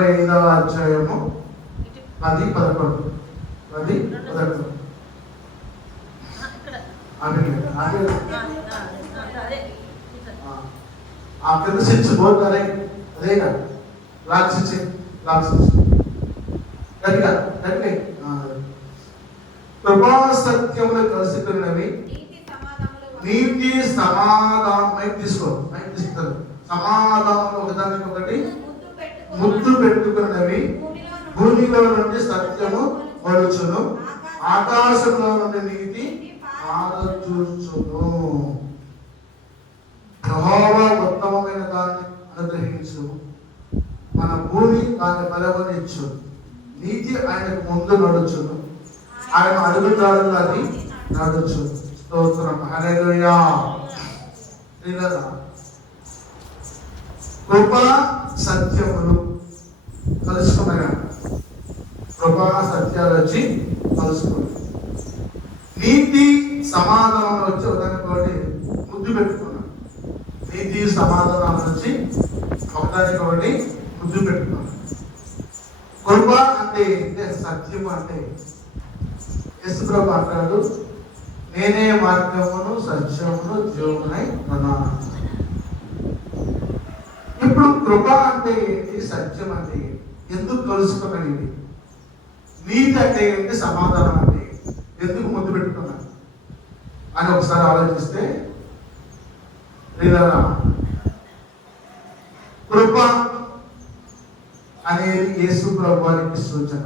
5వ అధ్యాయము 10-11 ఆ కింద స్విచ్ బోర్డు అదేగా లాక్ స్విచ్ గట్టిగా కృపా సత్యములు కలుసుకున్నవి నీతి సమాధానమై తీసుకుంటారు. సమాధానం ఒకదానికి ఒకటి ముద్దు పెట్టుకున్నవి భూమిలో నుండి సత్యము వలుచును, ఆకాశంలో నుండి నీతి ఆరచూచును. యెహోవా ఉత్తమమైన దాన్ని అనుగ్రహించు, మన భూమి దాన్ని ఫలమునిచ్చు. నీతి ఆయనకు ముందు నడుచును, ఆయన అడుగుదారులు అది నడుచు. స్తోత్రం. హల్లెలూయా. కృప సత్యములు కలుసుకున్నాయి. కృపా సత్యాలు వచ్చి కలుసుకున్నాయి. నీతి సమాధానం వచ్చి ఒకదానికొకటి ముద్దు పెట్టుకున్నాం. నీతి సమాధానం వచ్చి ఒకదానికొకటి ముద్దు పెట్టుకున్నాం. కృప అంటే సత్యం అంటే యేసుప్రభు అంటాడు, నేనే మార్గమును సత్యమును జీవమునై ఉన్నాను. ఇప్పుడు కృప అంటే ఏంటి, సత్యం అంటే ఏంటి, ఎందుకు కలుసుకున్నది? నీతి అంటే ఏంటి, సమాధానం అంటే ఎందుకు ముద్దు పెట్టుకున్నాను అని ఒకసారి ఆలోచిస్తే, కృప అనేది యేసు ప్రభువానికి సూచన.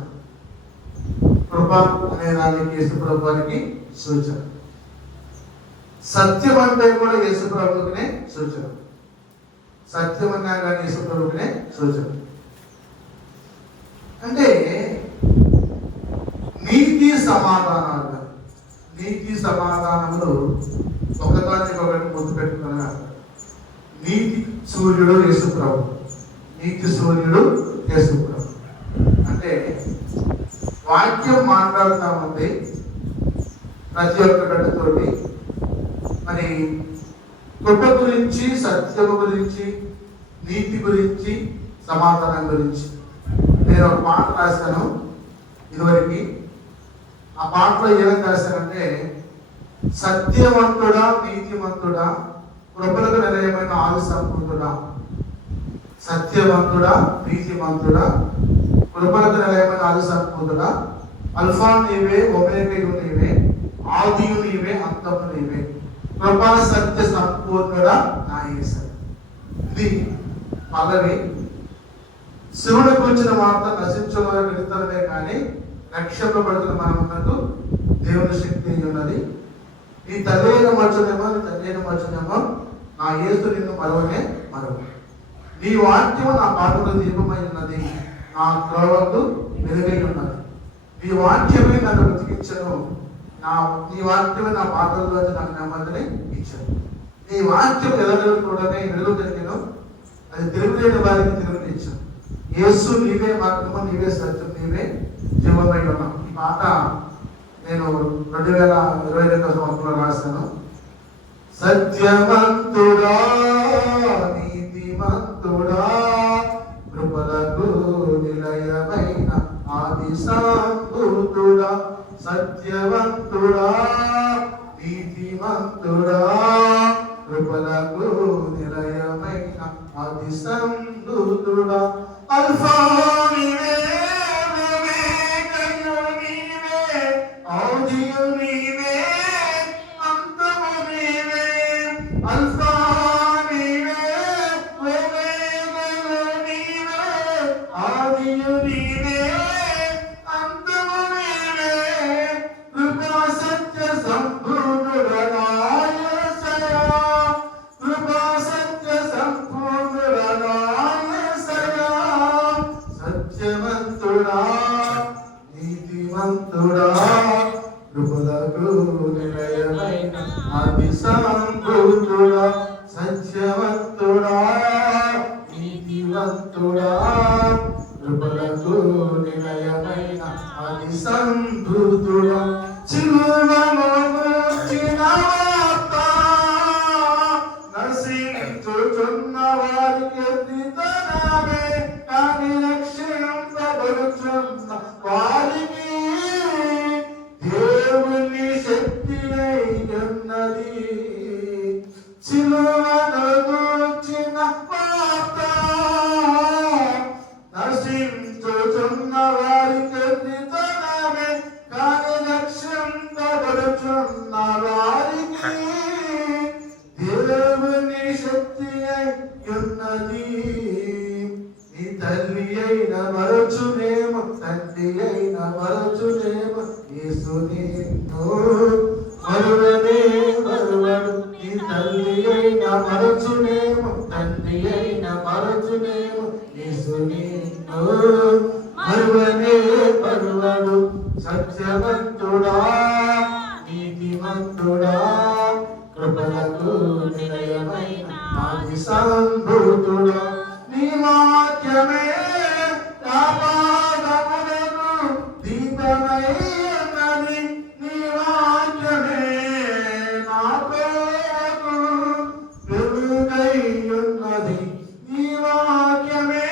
కృప అనే దానికి యేసు ప్రభువానికి సూచన. సత్యం అంటే కూడా యేసు ప్రభువునే సూచన. సత్యం అన్నా కానీ యేసు ప్రభువునే సూచన. అంటే నీతి సమాధానములు ఒకదానికొకటి ముద్దు పెట్టుకున్నారు. నీతి సూర్యుడు యేసు ప్రభు, నీతి సూర్యుడు యేసు ప్రభు. అంటే వాక్యం మాట్లాడుతూ ఉంది ప్రతి ఒక్క గడ్డతోటి. మరి కృప గురించి, సత్యము గురించి, నీతి గురించి, సమాధానం గురించి నేను ఒక పాట రాశాను ఇదివరకు. ఆ పాటలో ఏమని రాశానంటే, సత్యవంతుడా నీతిమంతుడా కృపలకు నిలయమైన ఆది సంపూర్ణుడా. సత్యవంతుడా నీతిమంతుడా కృపలకు నిలయమైన ఆది సంపూర్ణుడా. అల్ఫా నీవే, ఒమేగా నీవే, ఆదియు నీవే, అంతము నీవే, కృపా సత్య సంపూర్ణుడా నా యేసయ్య. ఇది పల్లవి. శివుడు గురించిన వార్త నశించే వారికి విడుదలమే కానీ రక్షింపబడుతున్న మనకు దేవుని శక్తి ఉన్నది. నీ తల్లిన మర్చునేమో, నీ తండ్రిన మర్చునేమో, నా యేసు నిన్ను మరవనే మరవ. నీ వాక్యము నా పాటకు దీపమై ఉన్నది, నా త్రోవకు వెలుగై ఉన్నది. నీ వాక్యమే నన్ను బ్రతికించను, నీ వాక్యమే నా పాటల్లో నాకు నెమ్మదిని ఇచ్చాను. నీ వాక్యం ఎదగలు కూడా వెలుగు జరిగాను, అది తిరుగులేని వారికి తిరుగునిచ్చాను. యేసు నీవే మార్గము, నీవే సత్యం, నీవే జీవమై ఉన్నాం. ఈ పాట నేను 2022 సంవత్సరంలో రాశాను. సత్యవంతుడా నీతిమంతుడా కృపలకు నిలయమైన ఆది సంపూర్ణుడా. సత్యవంతుడా నీతిమంతుడా కృపలకు నిలయమైన ఆది సంపూర్ణుడా. అల్ఫా నీవే, ఒమేగా నీవే, ఆదియు నీవే, అంతము నీవే. అల్ఫా నీవే, ఒమేగా నీవే, ఆదియు నీవే, అంతము నీవే, కృపా సత్య సంపూర్ణుడా నా యేసయ్య. కృపా సత్య సంపూర్ణుడా నా యేసయ్య. సత్యవంతుడా నీతిమంతుడా కృపలకు నిలయమైన ఆది సంపూర్ణుడా. సత్యవంతుడా నీతివంతుడా కృపలకు నిలయమైన ఆది సంపూర్ణుడా. చిలువలో మోచిన వార్త నశించుచున్న వారికి ఎత్తితనమే కానీ రక్షణ అయిన మరచునేమో, తండ్రి అయిన మరచునేమో, యేసు నిన్ను మరువనే మరువడు. నీ తల్లి అయిన మరచునేమో, తండ్రి అయిన మరచునేమో, యేసు నిన్ను మరువనే మరువడు. సత్యవంతుడా నీతిమంతుడా కృపలకు నిలయమైన ఆది సంభూతుడా, నీ వాక్యమే నా పాదములకు దీపమై ఉన్నది. నీ వాక్యమే నా పేరుకు వెలుగై ఉన్నది. నీ వాక్యమే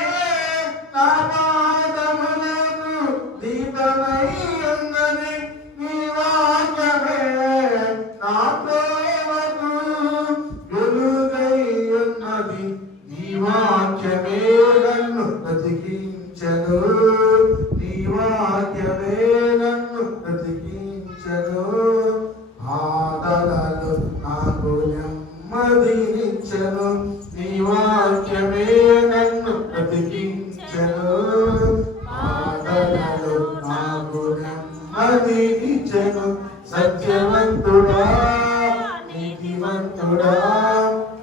నా పాదములకు దీపమై ఉన్నది. నీ వాక్యమే నా ప్రేమకు వెలుగై ఉన్నది. నీ వాక్యమే నన్ను బ్రతికించెను. నీ వాక్యమే నన్ను బ్రతికించెను. బాధలలో నాకు నెమ్మదినిచ్చెను. నీ వాక్యమే నన్ను బ్రతికించెను. బాధలలో నాకు నెమ్మదినిచ్చెను. సత్యవంతుడా నీతిమంతుడా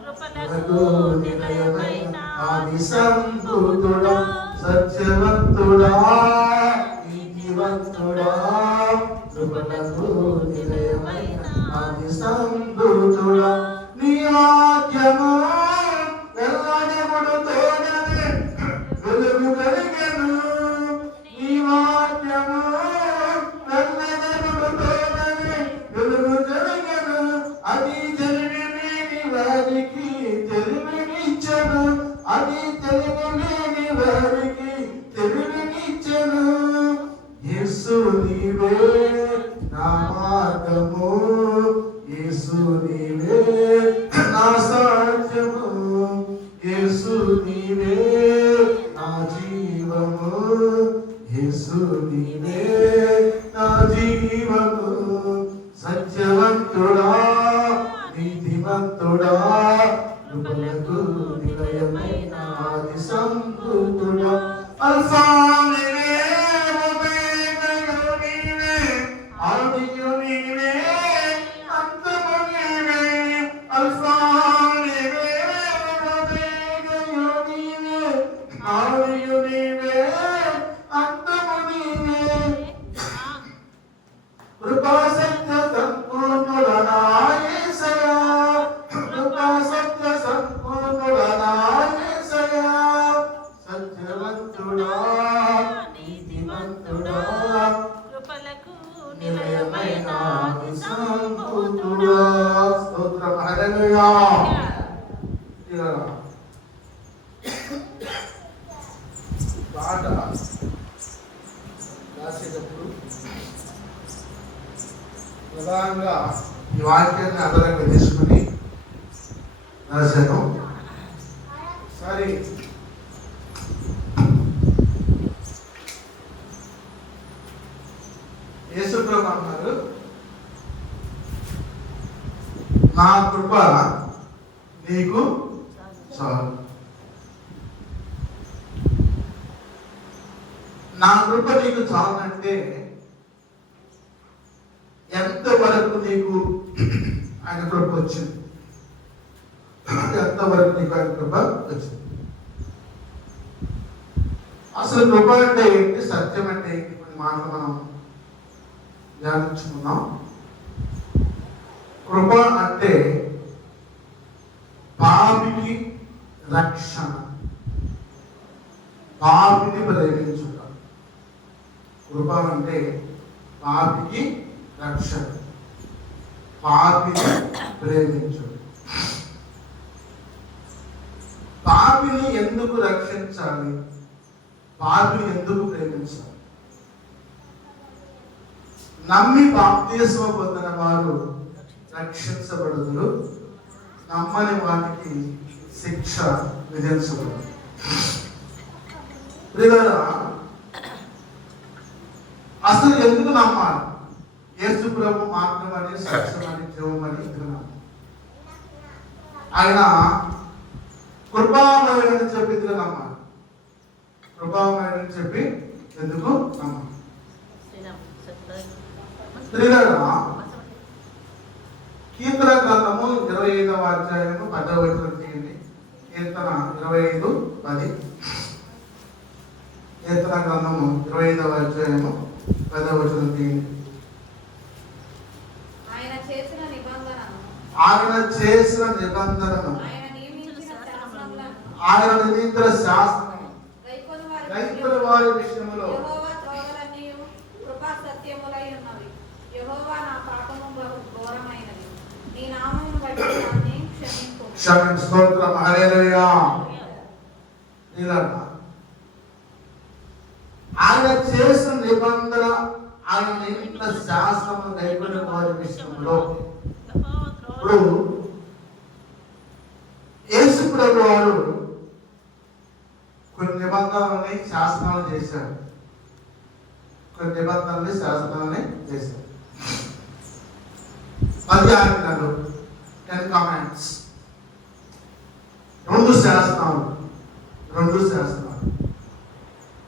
కృపలకు నిలయమైన ఆది సంభూతుడా, సత్యవంతుడా నీతిమంతుడా కృపలకు నిలయమైన ఆది సంభూతుడా. నీ వాక్యము వెల్లడిగుడుతోనే వెలుగు కలిగెను. నీ వాక్యము వెల్లడిగుడుతోనే వెలుగు కలిగెను. అది తెలివిలేని వారికి తెలివినిచ్చెను. అది తెలివిలేని వారికి తెలివినిచ్చెను. యేసు నీవే నా మార్గము, యేసు నీవే నా సాధ్యము, యేసు నీవే నా జీవము, యేసు నీవే నా జీవము. సత్యవంతుడా నీతిమంతుడా కృపలకు నిలయమైన ఆది సంభూతుడా, అల్ఫా నీవే ఒమేగాయు నీవే, ఆదియు నీవే అంతము నీవే. అల్ఫా నీవే ఒమేగాయు నీవే, ఆదియు నీవే అంతము నీవే. కృపా సత్య సంపూర్ణుడా నా యేసయ్యా, కృపా సత్య సంపూర్ణుడా నా యేసయ్యా. సత్యవంతుడా నీతిమంతుడా కృపలకు నిలయమైన ఆది సంభూతుడా. స్తోత్రం హల్లెలూయా. పాట రాసేటప్పుడు ప్రధానంగా ఈ వాక్యాన్ని ఆధారంగా తీసుకుని రాశాను. సరే, యేసుప్రభు అన్నారు, నా కృప నీకు చాలు. నా కృప నీకు చాలంటే ఎంతవరకు నీకు ఆయన కృప వచ్చింది, ఎంతవరకు నీకు ఆయన కృప వచ్చింది. అసలు కృప అంటే ఏంటి, సత్యం అంటే ఏంటి, కొన్ని మాటలు మనం ధ్యానించుకున్నాం. కృప అంటే పాపికి రక్షణ, పాపిని ప్రేమించుట. కృప అంటే పాపికి రక్షణ, పాపిని ప్రేమించుట. పాపిని ఎందుకు రక్షించాలి, పాపిని ఎందుకు ప్రేమించాలి? నమ్మి బాప్తిస్మ పొందిన వారు రక్షించబడుదురు, నమ్మని వారికి శిక్ష విధించబడదు. అసలు ఎందుకు నమ్మాలి? యేసు ప్రభు మార్గం అని, సత్యం అని, జీవం అని విన్నాం. ఆయన కృపామయుడని చెప్పి నమ్మాలి. కృపామయుడని చెప్పి ఎందుకు నమ్మం. స్త్రీలరా, కీర్తన గ్రంథము 25వ అధ్యాయము 10వ వచనం తీయండి. కీర్తన 25:10. కీర్తన గ్రంథము 25వ అధ్యాయము 10వ వచనం తీయండి. ఆయన చేసిన నిబంధనను, ఆయన నియమించిన శాసనము రైతుల వారి విషయంలో స్తోత్రం. హల్లెలూయా. ఆయన చేసిన నిబంధన, ఆయన నియమించిన శాసనము రైతుల వారి విషయంలో. ఇప్పుడు యేసు ప్రభు వారు కొన్ని నిబంధనల్ని శాసనాలు చేశారు. కొన్ని నిబంధనల్ని శాసనాలని చేశారు. 10 ఆజ్ఞలు, 10 కమాండ్స్. 2 శాసనాలు.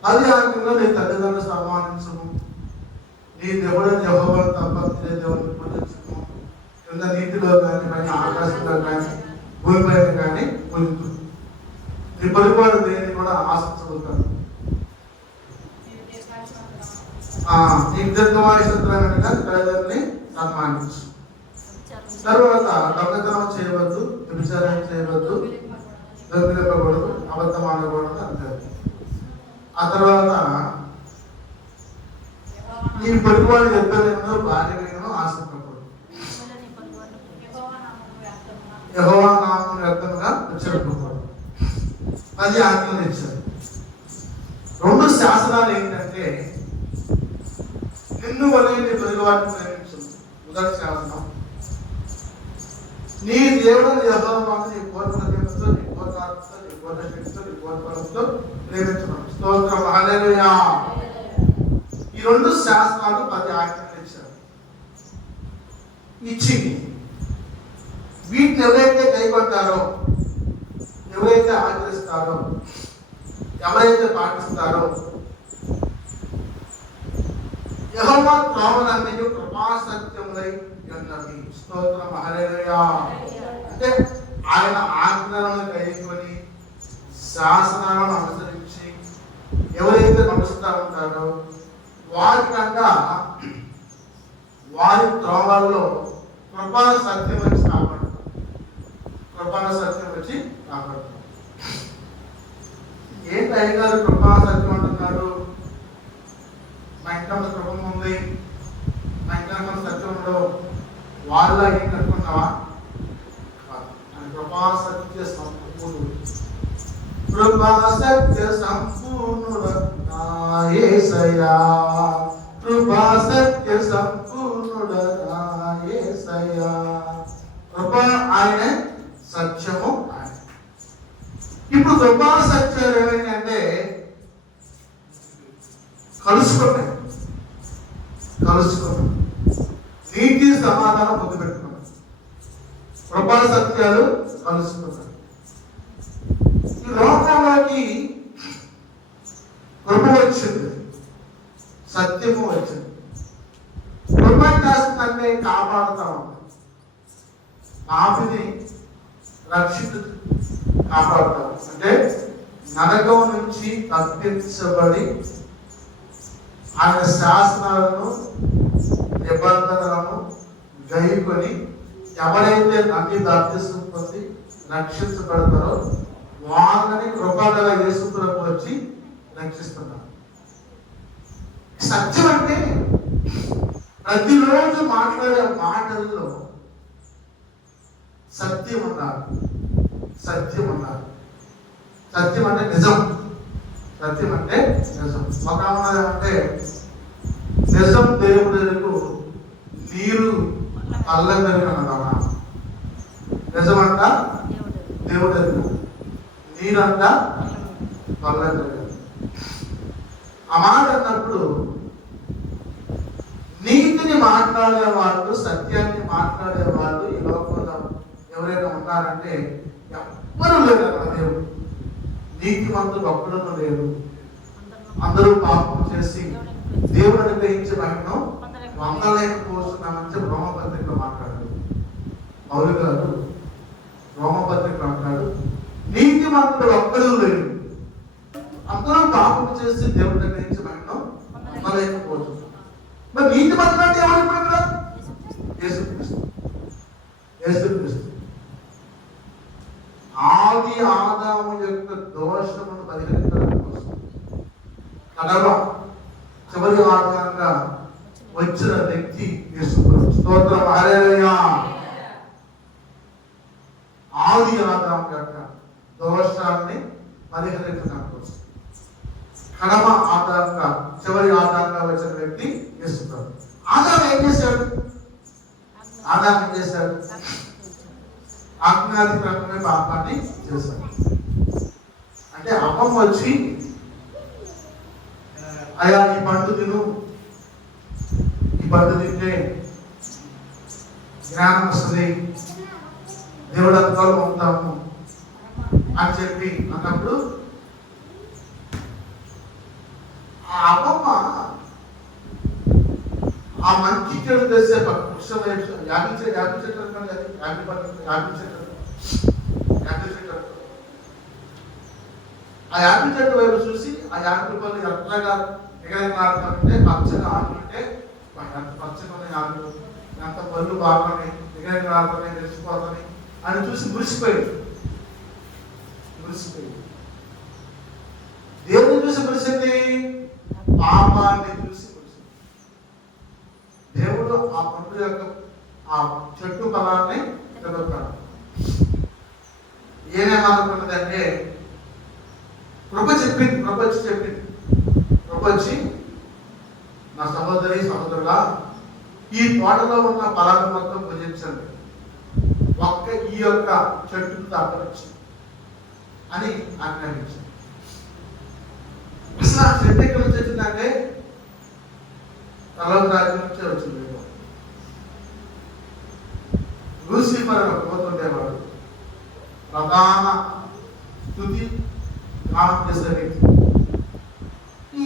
10 ఆజ్ఞల్లో నీ తల్లిదండ్రులు సన్మానించము, నీ దేవుడైన యెహోవాను తప్ప వేరే దేవుని పూజించము, కింద నీటిలో కానీ పైన ఆకాశంలో కానీ భూమిపైన కానీ పూజించు, నీ పొరుగువాడు దేన్ని కూడా ఆశించబోతాను, నీ దీర్ఘమాయుష్యులైన తల్లిదండ్రులని సన్మానించు. తర్వాత దొంగతనం చేయవద్దు, వ్యభిచారం చేయవద్దు, దొంగిలింపకూడదు, అబద్ధం ఆడకూడదు అంటారు. ఆ తర్వాత నీ పొరుగువాడు ఎద్దలేనో భార్యను ఆశింపకూడదు, యెహోవా నామమును వ్యర్థముగా ఉచ్చరింపకూడదు. 10 ఆజ్ఞలు ఇచ్చారు. 2 శాసనాలు ఏంటంటే, నిన్ను వలె నీ పొరుగువాడిని ప్రేమించు. మొదటి శాసనం, నీ దేవుడైన యెహోవాను నీ పూర్ణ హృదయంతో, నీ పూర్ణ ఆత్మతో, నీ పూర్ణ శక్తితో, నీ పూర్ణ బలంతో ప్రేమించడం. స్తోత్రం. హల్లెలూయా. ఈ 2 శాసనాలు 10 ఆజ్ఞలు ఇచ్చారు. ఇచ్చి వీటిని ఎవరైతే కైకొంటారో, ఎవరైతే ఆచరిస్తారో, ఎవరైతే పాటిస్తారో, యెహోవా త్రోవలన్నీ కృపా సత్యములై ఉన్నవి. స్తోత్రం. హల్లెలూయా. అంటే ఆయన ఆజ్ఞలను కైకొని శాసనాలను అనుసరించి ఎవరైతే నడుస్తూ ఉంటారో వారికంతా వారి త్రోవల్లో కృపా సత్యం వచ్చి కాపాడుతారు. కృపా సత్యం వచ్చి కాపాడుతారు. ఏంటి అయ్యగారు కృపా సత్యం అంటున్నారు? మా ఇంట్లో కృపం ఉంది, మా ఇంట్లో సత్యంలో వాళ్ళ ఏం కనుక్కున్నావా? కృపా సత్య సంపూర్ణుడు, కృపా సత్య సంపూర్ణుడు నా యేసయ్యా, కృపా సత్య సంపూర్ణుడు నా యేసయ్యా. కృప ఆయన, సత్యము ఆయన. ఇప్పుడు కృపా సత్యాలు ఏమైందంటే కలుసుకున్నాయి. నీతి సమాధానం పొందు పెట్టుకున్నాం. కృపా సత్యాలు కలుసుకున్నాయి. ఈ లోకంలోకి కృప వచ్చింది, సత్యము వచ్చింది. కృప చేస్తుందంటే కాపాడుతా ఉంది. పాపిని రక్షిత కాపాడుతాం అంటే నరకం నుంచి తప్పించబడి ఆయన శాసనాలను నిబంధనలను గైకొని ఎవరైతే అన్ని బాప్తిసం పొంది రక్షించబడతారో వాళ్ళని కృపగల యేసు ప్రభు వచ్చి రక్షిస్తున్నారు. సత్యం అంటే ప్రతిరోజు మాట్లాడే మాటల్లో సత్యం ఉన్నారు. సత్యం ఉన్నారు. సత్యం అంటే నిజం. సత్యం అంటే నిజం. ఒక అంటే నిజం దేవుడుకు నీరు అల్లందరికీ అన్నదా. నిజమంట దేవుడు, నీరంట పల్లందరికీ. ఆ మాట అన్నప్పుడు నీతిని మాట్లాడేవాళ్ళు, సత్యాన్ని మాట్లాడేవాళ్ళు ఈ లోకంలో ఎవరైనా ఉన్నారంటే ఎవ్వరూ లేరు అన్న దేవుడు. నీతిమంతులు ఒక్కడూ లేరు, అందరూ పాపం చేసి దేవుడు అనుగ్రహించే మహిమను పొందలేకపోతున్నామని చెప్పి రోమపత్రికలో మాట్లాడారు. పౌలు గారు రోమపత్రికలో అంటాడు, నీతిమంతుడు ఒక్కడూ లేడు, అందరూ పాపం చేసి దేవుడు అనుగ్రహించే మహిమను పొందలేకపోతున్నారు. మరి నీతిమంతుడు అంటే ఎవరు? ఇక్కడ యేసుక్రీస్తు. యేసుక్రీస్తు ఆది ఆదాము యొక్క దోషమును పరిహరించడం కోసం కడవ చివరి ఆధారంగా వచ్చిన వ్యక్తి యేసుక్రీస్తు. స్తోత్రం హల్లెలూయా. ఆది ఆదాము యొక్క దోషాన్ని పరిహరించడం కోసం కడవ ఆధారంగా చివరి ఆధారంగా వచ్చిన వ్యక్తి యేసుక్రీస్తు. ఆదాము ఏం చేశాడు? ఆదాము ఏం చేశాడు? ఆజ్ఞాతిక్రమమే పాపాన్ని చేశాడు. అంటే అపం వచ్చి అయ్యా ఈ పండు తిను, ఈ పండు తింటే జ్ఞానం వస్తుంది, దేవుడు అంతలో ఉంటాము అని చెప్పి అన్నప్పుడు ఆ అపమ్మ ఆ మంచి చెడు చేసే వృక్షం యాభై చెట్లు ఆ యాభై చెట్టు వైపు చూసి ఆ యాభై పళ్ళు ఎట్లగా ఎగరగలాడుతుంటే పచ్చగా ఆడుతుంటే ఎంత పచ్చగా ఉన్నాయి ఆకులు, ఎంత పళ్ళు బాగున్నాయి, ఎగరగలాడుతున్నాయి, తెలిసిపోతున్నాయి అని చూసి మురిసిపోయింది. దేవుని చూసి మురిసింది, పాపాన్ని చూసి మురిసింది. దేవుడు ఆ పండు యొక్క ఆ చెట్టు ఫలాన్ని తిరుగుతాడు. ఏమేమనుకున్నదంటే కృప చెప్పింది. కృప వచ్చి నా సహోదరి సహోదరులా, ఈ తోటలో ఉన్న ఫలాన్ని మొత్తం భుజించండి, ఒక్క ఈ యొక్క చెట్టును తప్పవచ్చు అని ఆజ్ఞాపించింది. అసలు ఆ చెట్టు ఎక్కడి నుంచి వచ్చిందంటే పరలోక రాజ్యం నుంచే వచ్చింది. లూసిఫర్ అని పోతుండేవాడు, ప్రధాన స్తుతి గానం చేసే వ్యక్తి. ఈ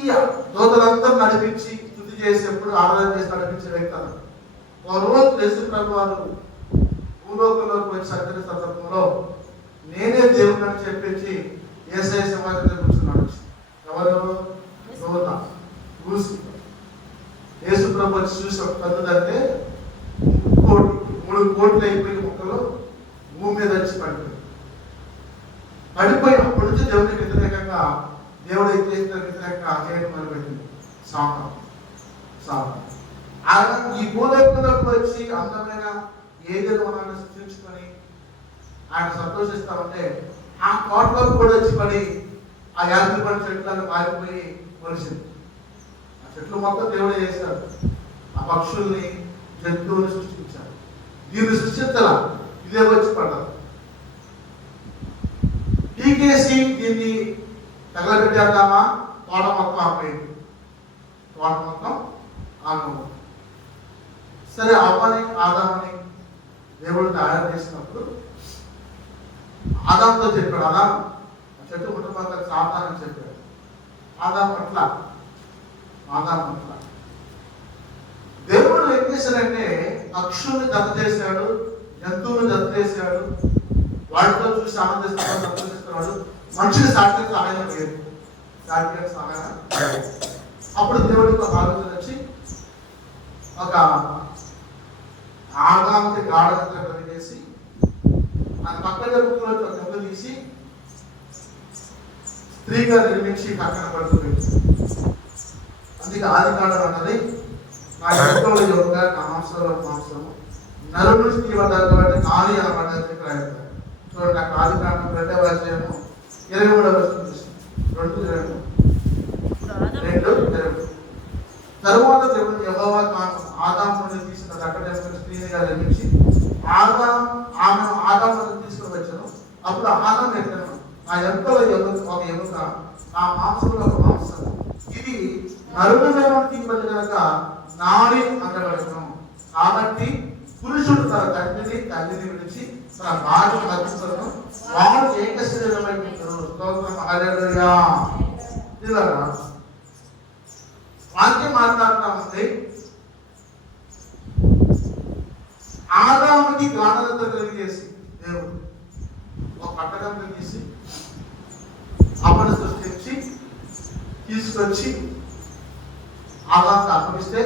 దూతలందరూ నడిపించి స్తుతి చేసేప్పుడు ఆరాధన చేసి నడిపించే వ్యక్తి అన్నమాట. ఒక రోజు యేసు ప్రభు వారు భూలోకంలోకి వచ్చి సంచరి సందర్భంలో నేనే దేవుడు అని చెప్పించి యేసయ్య సమాజంలో కూర్చున్నాడు. ఎవరు? దూత లూసిఫర్. యేసు ప్రభు వచ్చి చూసి పెద్దదంటే 3 కోట్లు అయిపోయి మొక్కలు భూమి మీద వచ్చి పడిపోయి అప్పటి నుంచి దేవుడికి వ్యతిరేకంగా దేవుడు ఏం చేసిన వ్యతిరేకంగా చేయడం మొదలుపెట్టింది సాతం. ఆయన ఈ భూలోకంలోకి వచ్చి అందమైన ఏదైనా మనల్ని సృష్టించుకొని ఆయన సంతోషిస్తామంటే ఆ కోటలోకి కూడా వచ్చి పడి ఆ 50 పడి చెట్లను మారిపోయి మొలిసింది. ఆ చెట్లు మొత్తం దేవుడే చేశారు. ఆ పక్షుల్ని జంతువుని సృష్టించారు. దీన్ని సృష్టించాల, ఇదే వచ్చి పడ్డారు. పీకేసి దీన్ని తగలబెట్టేద్దామా, తోట మొత్తం ఆపేయండి, తోట మొత్తం ఆగము. సరే అవ్వని ఆదామని దేవుడు తయారు చేసినప్పుడు ఆదాంతో చెప్పాడు, ఆదాం చెట్టు కుటుంబంగా సాతానని చెప్పాడు. ఆదాం పట్ల దేవుడు ఏం చేశాడంటే పక్షుల్ని జత చేశాడు, జంతువుని జత చేశాడు, వాటితో చూసి ఆనందిస్తున్నాడు, సంతోషిస్తున్నాడు. మనుషులు సాటికి సహాయం లేదు, సాటికి సహాయం. అప్పుడు దేవుడికి ఒక ఆలోచన వచ్చి ఒక ఆదాంకి గాఢంగా కలిగేసి ఆ పక్క జరుగుతున్న దెబ్బ తీసి స్త్రీగా నిర్మించి పక్కన పడుతుంది. అందుకే ఆది కాండం అన్నది నా యుగంలో యుగంగా నా మాంసంలో మాంసము నరుడు స్త్రీ వద్ద కాబట్టి నాది అనబడ్డది రాయబడ్డారు. చూడండి, నాకు ఆది కాండం 2వ అధ్యాయము 23వ వచనం చూడండి. 2:23 తరువాత దేవుడు యెహోవా ఆదామును తీసిన దక్కడైన స్త్రీనిగా నిర్మించి ఆమెను ఆదామును తీసుకుని వచ్చాను. అప్పుడు ఆదాము ఎట్లను నా ఎంతలో ఒక ఎముక, నా మాంసంలో ఒక మాంసం, ఇది నరుడు తీయబడి కనుక నాడి అనబడను. కాబట్టి పురుషుడు తన తల్లిని విడిచి తన భార్యను హత్తించను, వారు ఏక శరీరమై ఉంటారు. స్తోత్రం హల్లెలూయా. ఇలా ఎటువంటి జ్ఞానాలతో కలిగేసి దేవుడు ఒక పట్టణంలో తీసి అమలు సృష్టించి తీసుకొచ్చి ఆదాంతో అప్పగిస్తే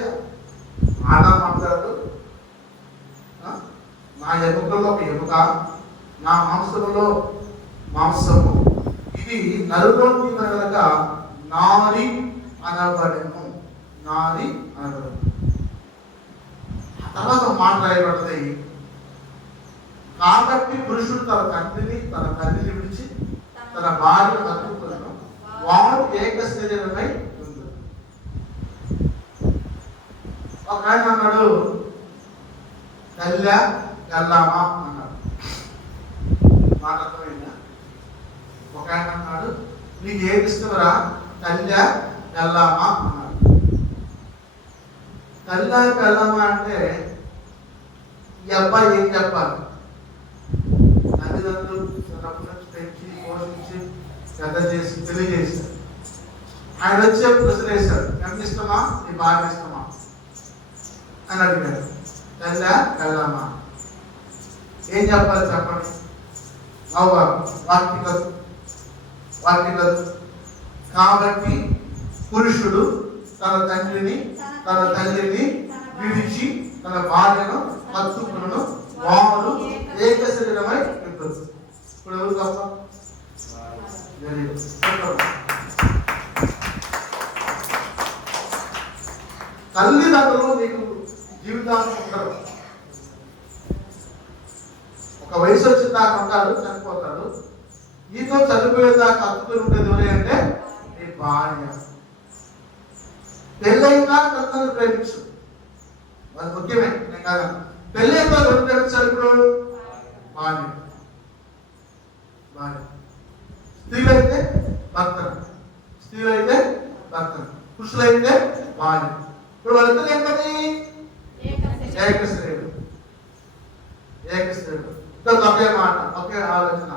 ఆదా మాట్లాడు, నా ఎముకల్లో ఒక ఎముక, నా మాంసములో మాంసము, ఇది నరులోకి కనుక నారి అనబడము, నారి అనబడము. ఆ తర్వాత మాట్లాడబడతాయి. కాబట్టి పురుషుడు తన తండ్రిని విడిచి తన భార్యను హత్తుకున్నాను, వాడు ఏక శరీరమై ఉంది. ఒక ఆయన అన్నాడు తల్లా గల్లామా అన్నాడు. మాట అర్థమైందా? ఒక ఆయన అన్నాడు నీకు ఏది ఇష్టమరా, తల్లా గల్లామా అన్నాడు. తల్లా గల్లామా అంటే ఈ అబ్బాయి ఏం చెప్పాలి? తల్లిదండ్రులు చిన్నప్పటి నుంచి పెంచి పోషించి పెద్ద చేసి తెలియజేశారు. ఆయన వచ్చే ప్రశ్న వేశాడు, ఎంత ఇష్టమా, నీ భార్య ఇష్టమా అని అడిగాడు. తల్లా గల్లామా ఏం చెప్పాలి చెప్పండి? వాక్యం కాదు. కాబట్టి పురుషుడు తన తండ్రిని తన తల్లిని విడిచి తన భార్యను హత్తుకును, వారు ఏక శరీరమై ఉంటారు. ఇప్పుడు ఎవరు తప్ప? తల్లిదండ్రులు నీకు జీవితాన్ని ఉండరు. ఒక వయసు వచ్చిన దాకా ఉంటాడు, చనిపోతాడు. నీతో చనిపోయేదాకా హత్తుకుని ఉండేది ఎవరే అంటే నీ భార్య. పెళ్ళైనా తల్లిదండ్రులు ప్రేమించు, అది ముఖ్యమే. నేను కాదు, పెళ్ళైనా ఎవరు ప్రేమించాలి? ఇప్పుడు భార్య. స్త్రీలైతే భర్తను, స్త్రీలైతే భర్తను, పురుషులైతే భార్య. ఇప్పుడు వాళ్ళిద్దరు ఏంటది? ఏకశ్రేయుడు. ఒకే మాట, ఒకే ఆలోచన,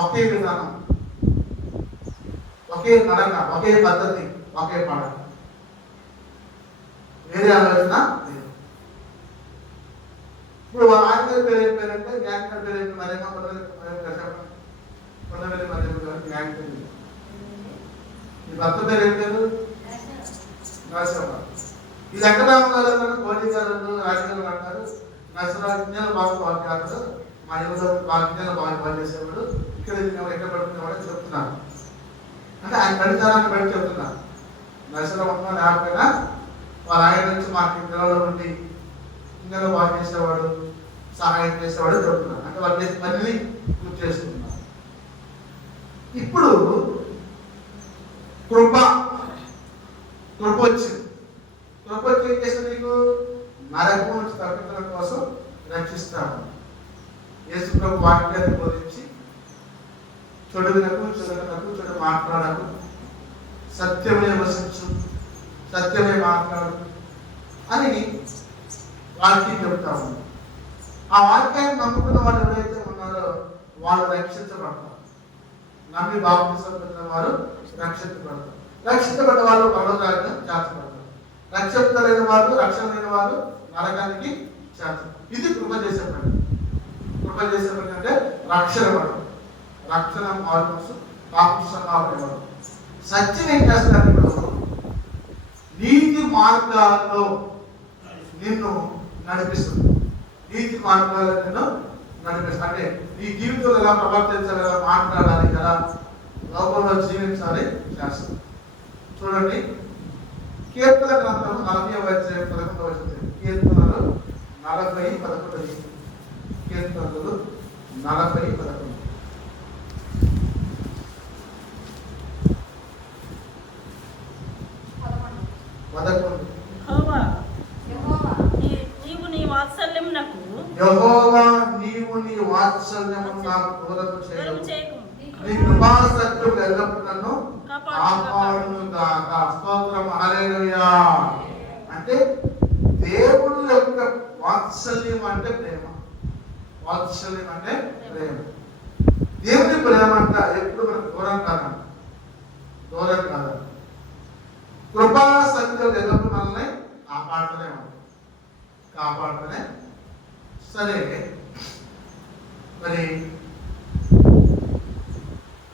ఒకే విధానం, ఒకే నడక, ఒకే పద్ధతి, ఒకే పాట. వేరే ఆలోచన లేదు. ఇప్పుడు ఆయన పేరు ఏం పేరంటే జ్ఞాన పేరు ఏంటి? మరేమో కొండవెల్లి మరేమో జ్ఞాన పేరు. ఈ భర్త పేరు ఏం పేరు? నరసింహ. ఇది వెంకటరామ గారు, కోడి గారు, రాజగారు అంటారు. నరసింహ బాగా వాక్యాలు, మా యువత బాధ్యతలు బాగా పనిచేసేవాడు, ఇక్కడ ఎక్కడ పడుకునేవాడు చెప్తున్నాను. అంటే ఆయన పడితారాన్ని బట్టి చెప్తున్నాను. నరసింహ ఉన్నా లేకపోయినా వాళ్ళ ఆయన నుంచి మాకు ఇంట్లో ఉండి ఇందులో బాగా చేసేవాడు, సహాయం చేసేవాడు చెప్తున్నాను. అంటే వాళ్ళు చేసే పనిని పూర్తి చేస్తున్నారు. ఇప్పుడు కృప వచ్చింది. కృప వచ్చి ఏం చేస్తుంది? నీకు నరకం నుంచి తప్పించడం కోసం రక్షిస్తాడు. యేసు ప్రభు వాక్యాన్ని బోధించి చెడు మాట్లాడకు, సత్యమే వసించు, సత్యమే మాట్లాడు అని వాక్యం చెప్తాము. ఆ వాక్యాన్ని నమ్ముకున్న వాళ్ళు ఎవరైతే ఉన్నారో వాళ్ళు రక్షించబడతారు. నమ్మి బాప్తిసం పొందిన వారు రక్షించబడతారు. రక్షించబడ్డ వాళ్ళు పరలోకానికి చేర్చబడతారు. రక్షించలేని వారు, రక్షణ లేని వారు నరకానికి చేర్చబడతారు. ఇది కృప చేసే పని. కృప చేసే పని అంటే రక్షణ పడడం, రక్షణ మార్పు, పాపం. సత్యం ఏం చేస్తారు? ఇప్పుడు నీతి మార్గాల్లో నిన్ను నడిపిస్తుంది. నీతి మార్గాల్లో నిన్ను నడిపిస్తుంది అంటే నీ జీవితంలో ఎలా ప్రవర్తించాలి, ఎలా మాట్లాడాలి, ఎలా లోకంలో జీవించాలి చేస్తుంది. చూడండి, కీర్తన గ్రంథం 40వ అధ్యాయం 11వ వచనం. కీర్తనలు 40:11. కీర్తనలు 40:11. యెహోవా నీవు నీ వాత్సల్యమును నాకు దూరము చేయకు, నీ కృపా సత్యము ఎల్లప్పుడూ నన్ను కాపాడును గాక. స్తోత్రం, హల్లెలూయా. అంటే దేవుడు యొక్క వాత్సల్యం అంటే ప్రేమ. వాత్సల్యం అంటే ప్రేమ. దేవుని ప్రేమ అంట ఎప్పుడు మనకు దూరం కాదు. కృపా సత్యం ఎల్లప్పుడూ మనల్ని కాపాడుతూనే సరే. మరి